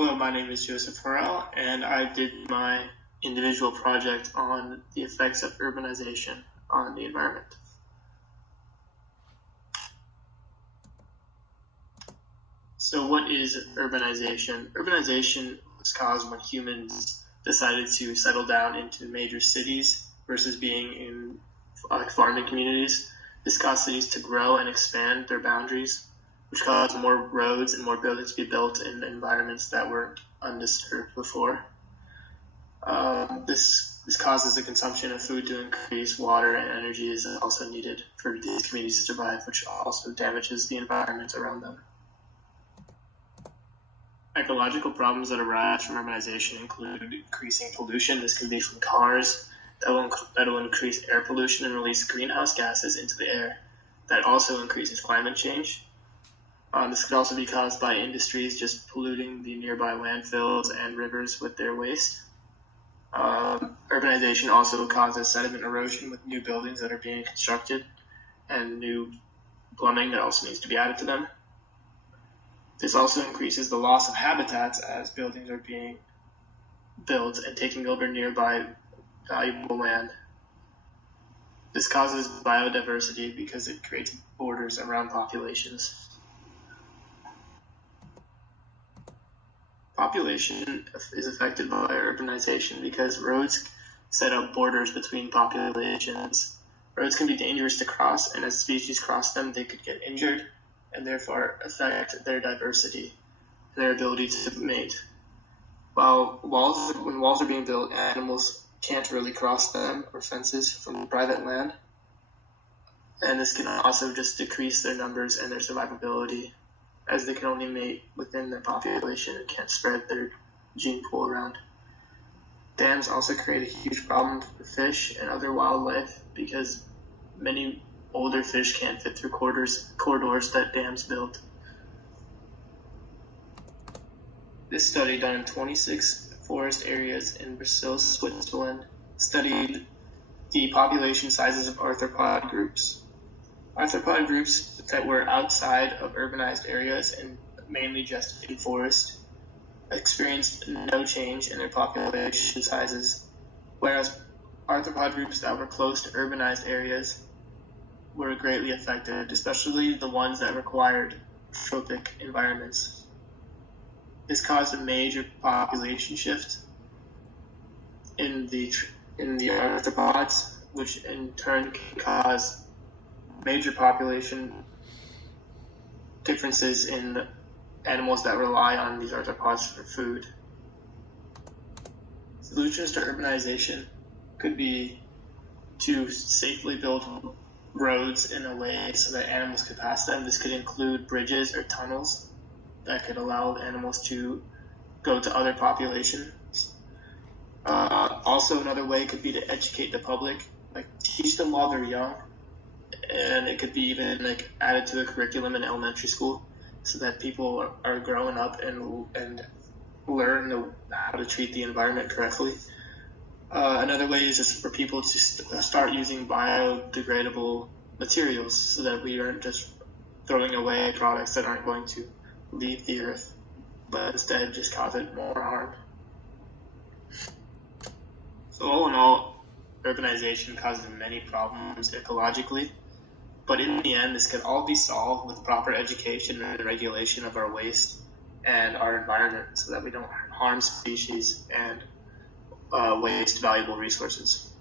Hello, my name is Joseph Harrell, and I did my individual project on the effects of urbanization on the environment. So what is urbanization? Urbanization was caused when humans decided to settle down into major cities versus being in farming communities. This caused cities to grow and expand their boundaries, which caused more roads and more buildings to be built in environments that were undisturbed before. This causes the consumption of food to increase. Water and energy is also needed for these communities to survive, which also damages the environment around them. Ecological problems that arise from urbanization include increasing pollution. This can be from cars that will increase air pollution and release greenhouse gases into the air. That also increases climate change. This could also be caused by industries just polluting the nearby landfills and rivers with their waste. Urbanization also causes sediment erosion with new buildings that are being constructed and new plumbing that also needs to be added to them. This also increases the loss of habitats as buildings are being built and taking over nearby valuable land. This causes biodiversity because it creates borders around populations. Population is affected by urbanization because roads set up borders between populations. Roads can be dangerous to cross, and as species cross them, they could get injured and therefore affect their diversity and their ability to mate. When walls are being built, animals can't really cross them, or fences from private land, and this can also just decrease their numbers and their survivability, as they can only mate within their population and can't spread their gene pool around. Dams also create a huge problem for fish and other wildlife because many older fish can't fit through corridors that dams build. This study, done in 26 forest areas in Brazil, Switzerland, studied the population sizes of arthropod groups. Arthropod groups that were outside of urbanized areas and mainly just in forest experienced no change in their population sizes, whereas arthropod groups that were close to urbanized areas were greatly affected, especially the ones that required trophic environments. This caused a major population shift in the arthropods, which in turn can cause major population differences in animals that rely on these arthropods for food. Solutions to urbanization could be to safely build roads in a way so that animals could pass them. This could include bridges or tunnels that could allow animals to go to other populations. Also, another way could be to educate the public, teach them while they're young, and it could be even added to the curriculum in elementary school so that people are growing up and learn how to treat the environment correctly. Another way is just for people to start using biodegradable materials so that we aren't just throwing away products that aren't going to leave the earth, but instead just cause it more harm. So all in all, urbanization causes many problems ecologically, but in the end, this could all be solved with proper education and regulation of our waste and our environment so that we don't harm species and waste valuable resources.